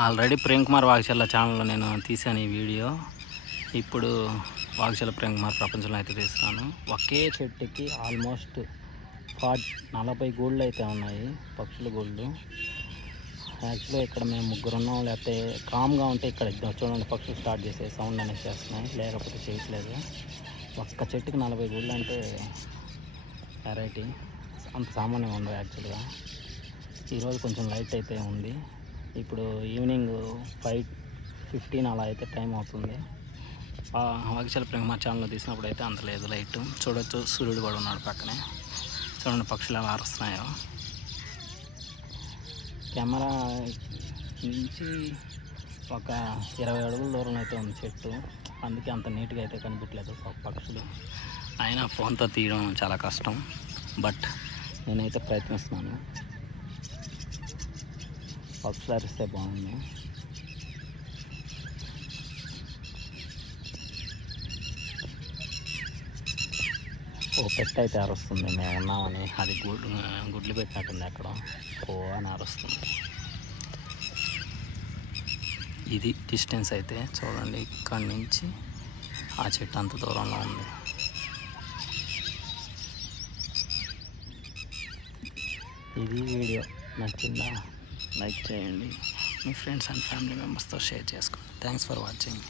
Already Prem Kumar వాగ్చల్ల ఛానల్లో నేను తీశాను ఈ వీడియో. ఇప్పుడు వాగ్చల్ల ప్రేమ్ కుమార్ ప్రపంచంలో అయితే తీస్తాను. ఒకే చెట్టుకి ఆల్మోస్ట్ ఫార్ట్ నలభై గూళ్ళు అయితే ఉన్నాయి పక్షుల గోల్డ్ యాక్చువల్గా ఇక్కడ మేము ముగ్గురు ఉన్నాం లేకపోతే కామ్గా ఉంటే ఇక్కడ చూడండి పక్షులు స్టార్ట్ చేసే సౌండ్ అనేది చేస్తున్నాయి. లేకపోతే చేయట్లేదు. ఒక్క చెట్టుకి నలభై గూళ్ళు అంటే వెరైటీ. అంత సామాన్యంగా ఉండదు యాక్చువల్గా. ఈరోజు కొంచెం లైట్ అయితే ఉంది. ఇప్పుడు ఈవినింగ్ ఫైవ్ ఫిఫ్టీన్ అలా అయితే టైం అవుతుంది. వాగిచల ప్రేమ ఛానల్లో తీసినప్పుడు అయితే అంత లేదు లైట్. చూడొచ్చు సూర్యుడు కూడా ఉన్నాడు పక్కనే. చూడండి పక్షులు ఎలా అరుస్తున్నాయో. కెమెరా నుంచి ఒక ఇరవై అడుగుల దూరంలో అయితే ఉంది చెట్టు. అందుకే అంత నీట్గా అయితే కనిపించలేదు పక్షులు. అయినా ఫోన్తో తీయడం చాలా కష్టం. బట్ నేనైతే ప్రయత్నిస్తున్నాను. పక్షులు అరిస్తే బాగుంది ఓ పెట్ట అయితే అరుస్తుంది మేము ఉన్నామని అది గుడ్లు గుడ్లు పెట్టినట్టుంది అక్కడ ఓ అని అరుస్తుంది. ఇది డిస్టెన్స్ అయితే చూడండి ఇక్కడి నుంచి ఆ చెట్టు అంత దూరంలో ఉంది. ఇది వీడియో. నచ్చిందా? లైక్ చేయండి. మీ ఫ్రెండ్స్ అండ్ ఫ్యామిలీ మెంబర్స్తో షేర్ చేసుకోండి. Thanks for watching